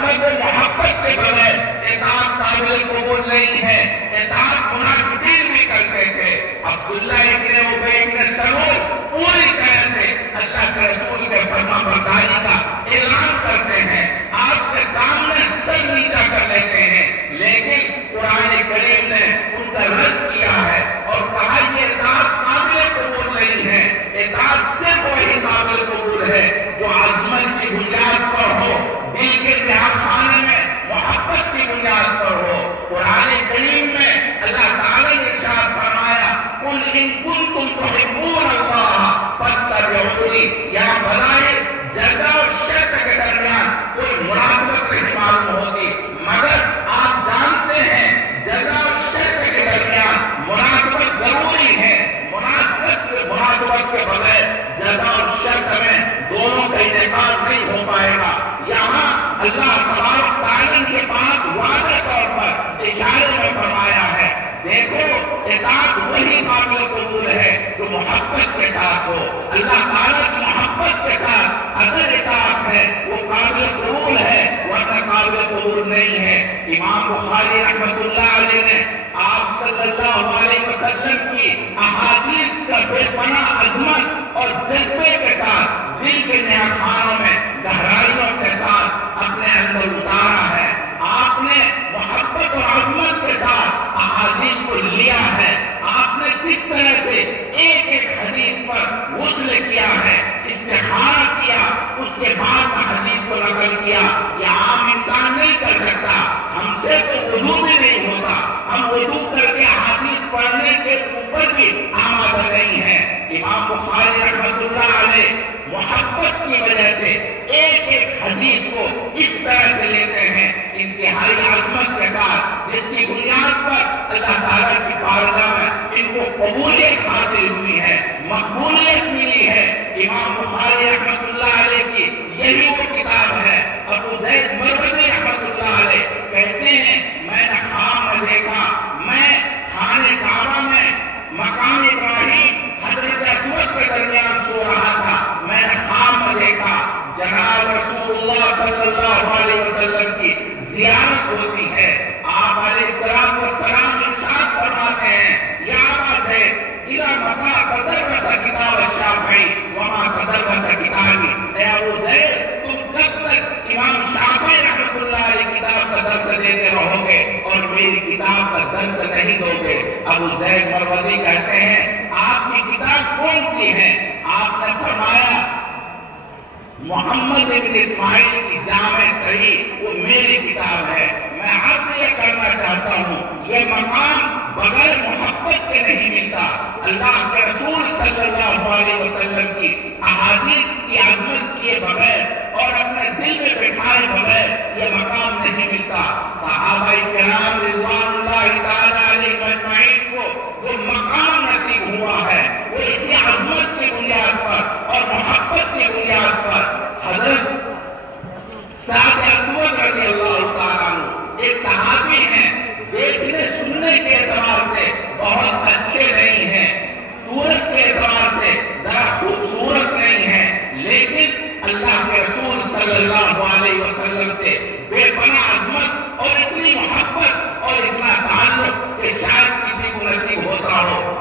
عظمت و محبت کے بغیر اطاعت قابل قبول نہیں ہے۔ اطاعت منافقین بھی کرتے تھے۔ عبداللہ ابن ابی ابن سلول پوری طرح سے اللہ کے رسول کے فرما برداری کا اعلان کرتے ہیں، آپ کے سامنے سر نیچا کر لیتے ہیں، لیکن قرآن کریم نے ان کا رد کیا ہے اور کہا یہ اطاعت قابل قبول نہیں ہے۔ اطاعت صرف وہی قابل قبول ہے جو عظمت کی بنیاد پر ہو، دل کے تہہ خانے میں محبت کی بنیاد پر ہو۔ قرآن کریم میں اللہ تعالی نے ارشاد فرمایا قل ان کنتم تحبون اللہ فاتبعونی، یہاں بھلائی جزا اور شرط کے درمیان کوئی مناسبت نہیں معلوم ہوتی، مگر آپ جانتے ہیں جزا اور شرط کے درمیان مناسبت ضروری ہے۔ مناسبت کے بغیر جزا اور شرط میں دونوں کا انعقاد نہیں ہو پائے گا۔ یہاں اللہ تبارک تعالیٰ نے یہ بات واضح طور پر اشارے میں فرمایا ہے، دیکھو اطاعت وہی قابل قبول ہے جو محبت کے ساتھ ہو۔ اللہ تعالیٰ کی محبت کے ساتھ اگر اطاعت ہے وہ قابل قبول ہے، ورنہ قابل قبول نہیں ہے۔ امام بخاری رحمۃ اللہ علیہ نے آپ صلی اللہ علیہ وسلم کی احادیث کا بے پناہ عظمت اور جذبے کے ساتھ دل کے تہہ خانوں میں گہرائیوں کے ساتھ اپنے اندر اتارا ہے۔ آپ نے محبت اور عظمت کے ساتھ احادیث کو لیا ہے۔ آپ نے کس طرح سے ایک ایک حدیث پر غسل کیا ہے، استخارہ کیا، اس کے بعد حدیث کو نقل کیا۔ یہ عام انسان نہیں کر سکتا، ہم سے تو وضو بھی نہیں ہوتا، ہم وضو کر کے حدیث پڑھنے کے اوپر بھی آمادہ نہیں ہے۔ امام بخاری رحمۃ اللہ علیہ محبت کی وجہ سے ایک ایک حدیث کو اس طرح سے لیتے ہیں، انتہائی عظمت کے ساتھ، جس کی بنیاد پر اللہ تعالیٰ کی بارگاہ میں ان کو قبولیت حاصل ہوئی ہے، مقبولیت ملی ہے۔ امام بخاری رحمۃ اللہ علیہ کی یہی وہ کتاب ہے۔ ابو زید مروزی رحمۃ اللہ علیہ کہتے ہیں میں نے خواب میں دیکھا، میں خانہ کعبہ میں مقام ابراہیم حضرت اسود کے درمیان سو رہا تھا، میں نے خواب میں دیکھا جناب رسول اللہ صلی اللہ علیہ وسلم کی زیارت ہوتی ہے۔ آپ علیہ السلام ارشاد فرماتے ہیں یا ابا زید اذا متى تدرس کتاب الشافعی وما تدرس کتابی، اے ابو زید تم کب تک امام شافعی رحمۃ اللہ علیہ کتاب کا درس دیتے رہو گے اور میری کتاب کا درس نہیں دو گے؟ ابو زید مروزی کہتے ہیں آپ کی کتاب کون سی ہے؟ آپ نے فرمایا محمد ابن اسماعیل کی جامع صحیح وہ میری کتاب ہے۔ میں عرض یہ کرنا چاہتا ہوں یہ مقام بغیر محبت کے نہیں ملتا۔ اللہ کے رسول صلی اللہ علیہ وسلم کی احادیث کی عظمت کیے بغیر اور اپنے دل میں بٹھائے بغیر یہ مقام نہیں ملتا۔ صحابہ کرام رضوان اللہ تعالی علیہم اجمعین کو جو مقام نصیب ہوا ہے وہ اسی عظمت کی بنیاد پر اور محبت کی بنیاد پر۔ حضرت سعد اسود رضی اللہ تعالیٰ عنہ ایک صحابی ہیں، دیکھنے سننے کے اعتبار سے بہت اچھے نہیں ہیں، صورت کے اعتبار سے ذرا خوبصورت نہیں ہیں، لیکن اللہ کے رسول صلی اللہ علیہ وسلم سے بے پناہ عظمت اور اتنی محبت اور اتنا تعلق کہ شاید کسی کو نصیب ہوتا ہو۔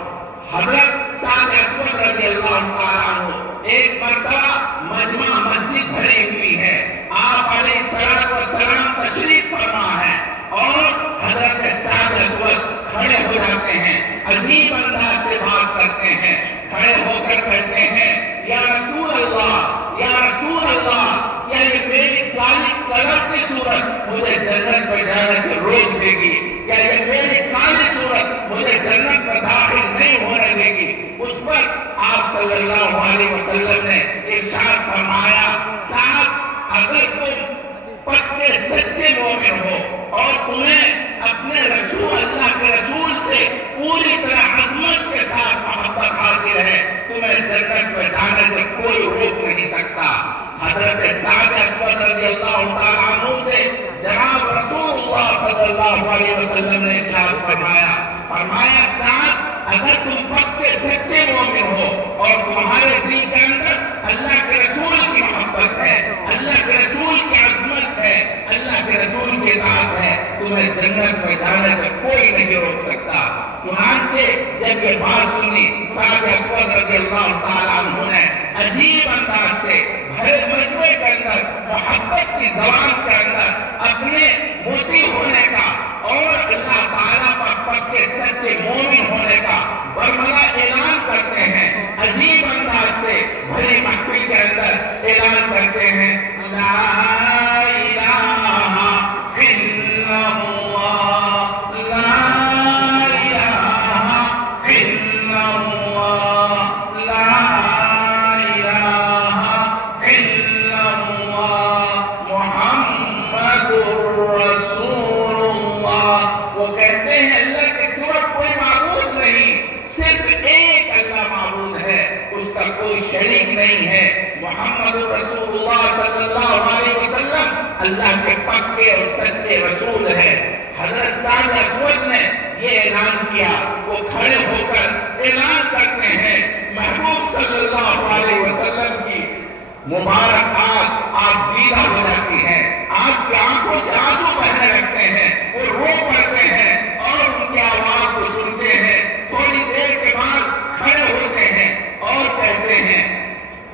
حضرت سعد اسود رضی اللہ تعالیٰ عنہ ایک مرتبہ مجمع مسجد بھری ہوئی ہے، آپ علیہ السلام تشریف فرما ہے اور حضرت سعد اسود کھڑے ہو جاتے ہیں، عجیب انداز سے بات کرتے ہیں، کھڑے ہو کر کہتے ہیں یا رسول اللہ، یا رسول اللہ، کیا یہ میری کالی کلر کی صورت مجھے جنت میں جانے سے روک دے گی؟ کیا یہ میری کالی صورت مجھے جنت میں داخل نہیں ہونے دے گی؟ اس پر آپ صلی اللہ علیہ وسلم نے ارشاد فرمایا سعد اگر تم پکے سچے مومن ہو اور تمہیں اپنے رسول اللہ کے رسول سے پوری طرح عظمت کے ساتھ محبت حاصل ہے، تمہیں جنت میں جانے سے کوئی روک نہیں سکتا۔ حضرت سعد اسود رضی اللہ تعالیٰ عنہ سے جناب رسول اللہ صلی اللہ علیہ وسلم نے ارشاد فرمایا سعد اگر تم پکے سچے مومن ہو اور تمہارے دل کے اندر اللہ کے رسول کی محبت ہے، اللہ کے رسول کی عظمت ہے، اللہ کی اطاعت ہے تمہیں جنت میں جانے سے کوئی نہیں روک سکتا۔ چنانچہ جب یہ بات سنی سعد اسود رضی اللہ تعالیٰ عنہ نے عجیب انداز سے بھرے مجموعے کے اندر محبت کی زبان کے اندر اپنے موتی ہونے کا اور اللہ تعالیٰ پر پکے سچے مومن ہونے کا برملا اعلان کرتے ہیں، عجیب انداز سے بھری محفل کے اندر اعلان کرتے ہیں، لا الہ الا اللہ، لا الہ الا اللہ، لا الہ الا اللہ، محمد رسول اللہ۔ وہ کہتے ہیں اللہ کے سوا کوئی معبود نہیں، صرف ایک اللہ معبود ہے، اس کا کوئی شریک نہیں ہے۔ محمد رسول اللہ صلی اللہ علیہ وسلم اللہ کے پکے اور سچے رسول ہیں۔ حضرت سعد اسود نے یہ اعلان کیا، وہ کھڑے ہو کر اعلان کرتے ہیں، محبوب صلی اللہ علیہ وسلم کی مبارک آنکھ آپ دیدہ ہو جاتی ہیں، آپ کی آنکھوں سے آنسو بہنے لگتے ہیں، وہ رو پڑتے ہیں اور ان کی آواز کو سنتے ہیں۔ تھوڑی دیر کے بعد کھڑے ہوتے ہیں اور کہتے ہیں،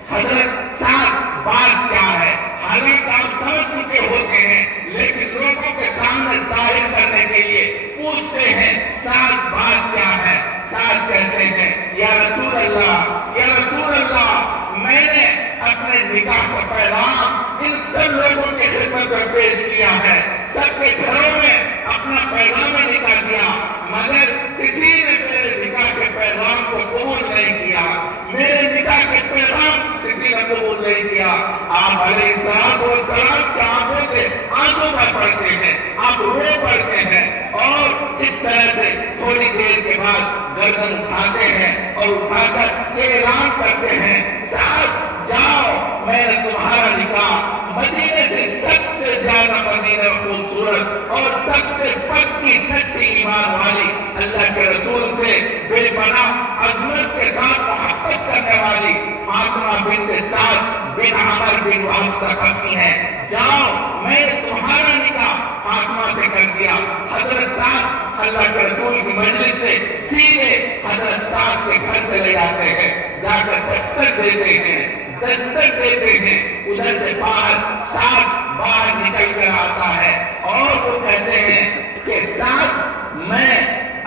حضرت سعد بات کیا ہے؟ حالانکہ آپ سمجھ چکے ہوتے ہیں لیکن لوگوں کے سامنے ظاہر کرنے کے لیے پوچھتے ہیں، سعد بات کیا ہے؟ سعد کہتے ہیں، یا رسول اللہ، یا رسول اللہ، میں نے اپنے نکاح کا پیغام ان سب لوگوں کی خدمت میں پیش کیا ہے، سب کے گھروں میں اپنا پیغام نکاح دیا، مگر کسی نے میرے نکاح کے پیغام کو قبول نہیں کیا، میرے نکاح کے پیغام کسی نے قبول نہیں کیا۔ آپ علیہ السلام کی آنکھوں سے آنسو بہ پڑتے ہیں، آپ رو پڑتے ہیں اور اس طرح سے تھوڑی دیر کے بعد گردن اٹھاتے ہیں اور اٹھا کر یہ اعلان کرتے ہیں، سعد جاؤ، میں نے تمہارا نکاح مدینے سے سب سے زیادہ مدینہ خوبصورت اور سب سے پکی سچی ایمان والی اللہ کے رسول سے بے پناہ عظمت کے ساتھ محبت کرنے والی فاطمہ بنت سعد بن عمر بن وہب ثقفی ہے، جاؤ، میں نے تمہارا نکاح فاطمہ سے کر دیا۔ حضرت سعد اللہ کے رسول کی مجلس سے سیدھے حضرت سعد کے گھر چلے جاتے ہیں، جا کر دستک دیتے ہیں، دستک دیتے ہیں، ادھر سے باہر نکل کر آتا ہے اور وہ کہتے ہیں کہ سعد میں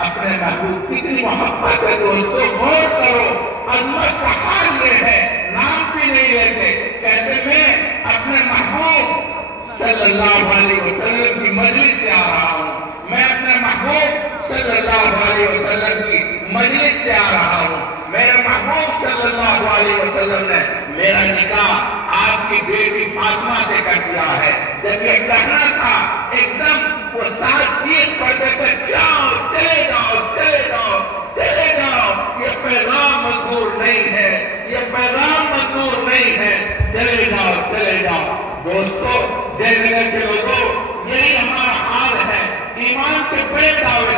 اپنے محبوب کتنی محبت ہے، دوستو غور کرو، عظمت کا حال یہ ہے، نام بھی نہیں لیتے، کہتے میں اپنے محبوب صلی اللہ علیہ وسلم کی مجلس سے آ رہا ہوں، میں اپنے محبوب صلی اللہ علیہ وسلم کی مجلس سے آ رہا ہوں، میرے محبوب صلی اللہ علیہ وسلم نے میرا نکاح آپ کی بیٹی فاطمہ سے کر دیا ہے۔ جب یہ کہنا تھا ایک دم وہ ساتھ چیخ پڑتے تھے، جاؤ، چلے جاؤ، چلے جاؤ، چلے جاؤ، یہ پیغام منظور نہیں ہے، یہ پیغام منظور نہیں ہے، چلے جاؤ، چلے جاؤ۔ دوستو، جے نگر کے لوگوں، یہی ہمارا حال ہے، ایمان کے بڑے دعوے